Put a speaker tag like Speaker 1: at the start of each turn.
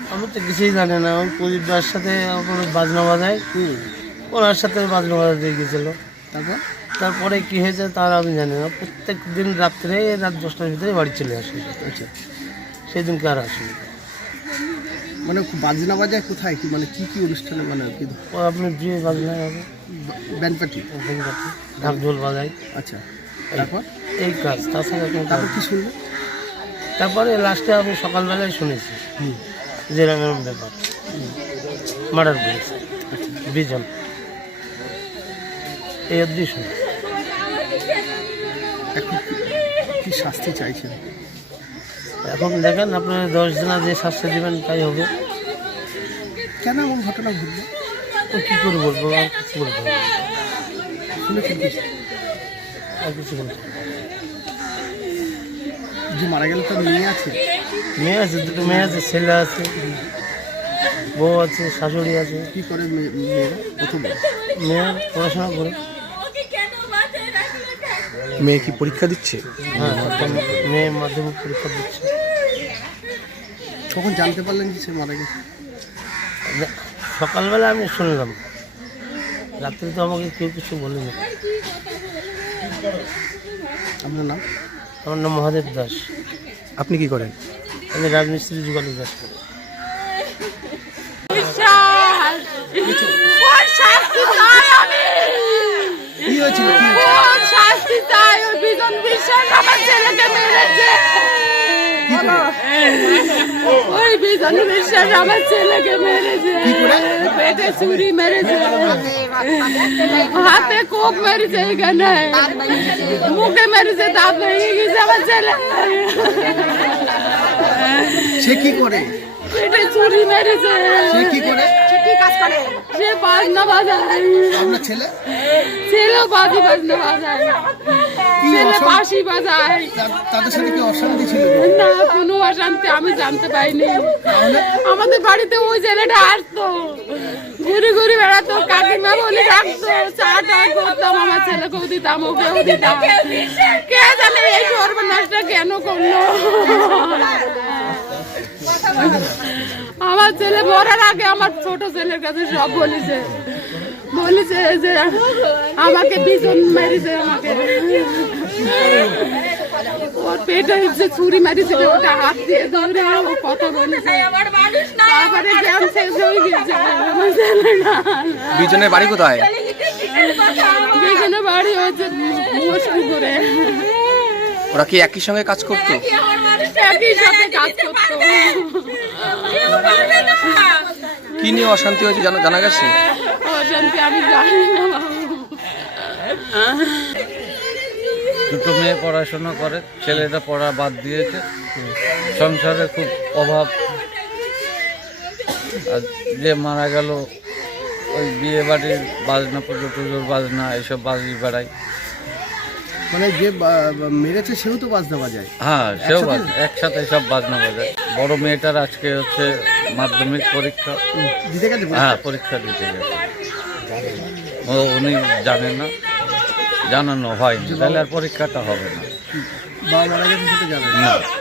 Speaker 1: আমি তো কিছুই জানি না। ওই প্রদীপদার সাথে কোনো বাজনা বাজায়, ওনার সাথে বাজনা বাজাতে গিয়েছিলো। তারপরে কী হয়েছে তার আমি জানি না। প্রত্যেক দিন রাত্রে রাত 10টার ভিতরে বাড়ি চলে আসে।
Speaker 2: আচ্ছা,
Speaker 1: সেই দিনকে আর আসেনি।
Speaker 2: মানে বাজনা বাজায় কোথায়, কি মানে কি কি অনুষ্ঠানে, মানে কি
Speaker 1: ও আপনার বিয়ে বাজনা হবে,
Speaker 2: ব্যান্ড পার্টি,
Speaker 1: ঢাক ঢোল বাজায়।
Speaker 2: আচ্ছা, তারপর
Speaker 1: এই কাজ, তাছাড়া
Speaker 2: তারপর কি শুনলেন?
Speaker 1: তারপরে লাস্টে আমি সকালবেলায় শুনেছি যে এরকম ব্যাপার, মার্ডার করেছে 20 জন, এই অবধি শুনে।
Speaker 2: এখন কি শাস্তি চাইছেন?
Speaker 1: এখন দেখেন আপনার 10 জনা যে শাস্তি দেবেন তাই হবে।
Speaker 2: কেন এমন ঘটনা ঘটলো?
Speaker 1: ও কী করে বলবো, আর কিছু বলবো না।
Speaker 2: শুনেছেন কিছু?
Speaker 1: আর কিছু বলবো না।
Speaker 2: যে মারা গেল তার মেয়ে আছে?
Speaker 1: মেয়ে আছে, 2টো মেয়ে আছে, ছেলে আছে, বউ আছে, শাশুড়ি আছে।
Speaker 2: কি করে মেয়েরা? প্রথম
Speaker 1: মেয়ে পড়াশোনা করে।
Speaker 2: মেয়ে কি পরীক্ষা দিচ্ছে?
Speaker 1: হ্যাঁ, একটা মেয়ে মাধ্যমিক পরীক্ষা দিচ্ছে।
Speaker 2: কখন জানতে পারলেন যে সে মারা গেছে?
Speaker 1: সকালবেলা আমি শুনলাম, রাত্রে তো আমাকে কেউ কিছু বলেনি।
Speaker 2: আপনার নাম?
Speaker 1: আমার নাম মহাদেব দাস।
Speaker 2: আপনি কি করেন?
Speaker 1: আমি রাজমিস্ত্রি যোগাযোগ দাস করি।
Speaker 2: কি হয়েছিল?
Speaker 3: ওই বিজন বিশ্বাস আমার ছেলেকে মেরেছে, পেটে ছুরি মেরেছে, হাতে কোপ মেরেছে, এখানে মুখে মেরেছে, দাঁত ভেঙে গেছে আমার ছেলে।
Speaker 2: সে কি করে?
Speaker 3: পেটে ছুরি মেরেছে।
Speaker 2: সে কি করে?
Speaker 3: সে বাজনা বাজায়।
Speaker 2: আপনার ছেলে?
Speaker 3: ছেলেও বাজনা বাজায়, ছেলে বাঁশি বাজায়।
Speaker 2: তাদের সাথে কি অশান্তি ছিল?
Speaker 3: না, কোনো অশান্তি আমি জানতে পাইনি। আমাদের বাড়িতে ওই ছেলেটা আসতো, ঘুরে ঘুরে বেড়াতো, কাকিমা বলে ডাকতো, চা টা করতাম, আমার ছেলেকেও দিতাম, ওকেও দিতাম। কে জানে এই সর্বনাশটা কেন করলো। আমার ছেলে মরার আগে আমার ছোট ছেলের কাছে সব বলেছে যে আমাকে 20 জন মেরেছে, আমাকে ওর পেটে যে ছুরি মারিছিল ওটা হাত দিয়ে ধরে ও কথা বলেছে। তারপরে জ্ঞান শেষ হয়ে গেছে। আমার ছেলেটা
Speaker 2: 20 জনের বাড়ি কোথায়?
Speaker 3: 20 জনের বাড়ি হচ্ছে মুশকিপুরে।
Speaker 2: ওরা কি একই সঙ্গে কাজ করতো?
Speaker 3: একই সাথে কাজ করতো।
Speaker 2: কি নিয়ে অশান্তি হয়েছে জানা গেছে?
Speaker 3: অশান্তি আমি জানি না বাবু।
Speaker 4: 2টো মেয়ে পড়াশোনা করে, ছেলেটা পড়া বাদ দিয়েছে, সংসারে খুব অভাব। আর যে মারা গেল ওই বিয়ে বাড়ির বাজনা, পুজোর বাজনা, এইসব বাজি বেড়ায়।
Speaker 2: মানে যে মেরেছে সেও তো বাজনা বাজায়?
Speaker 4: হ্যাঁ, সেও একসাথে সব বাজনা বাজায়। বড় মেয়েটার আজকে হচ্ছে মাধ্যমিক পরীক্ষা
Speaker 2: দিতে গেছে?
Speaker 4: হ্যাঁ, পরীক্ষা দিতে গেছে। উনি জানেন না, জানানো হয়নি, তাহলে আর পরীক্ষাটা হবে না।
Speaker 2: বাবা মারা গেছে সেটা জানেন
Speaker 4: না।